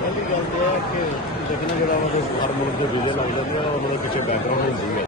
ਪਹਿਲੀ ਗੱਲ ਇਹ ਹੈ ਕਿ ਲੇਕਿਨ ਜਿਹੜਾ ਹਰ ਮੁਲਕ ਦੇ ਵੀਜ਼ੇ ਲੱਗ ਜਾਂਦੇ ਆ, ਉਹਨਾਂ ਦੇ ਪਿੱਛੇ ਬੈਕਗਰਾਉਂਡ ਹੁੰਦੀ ਹੈ।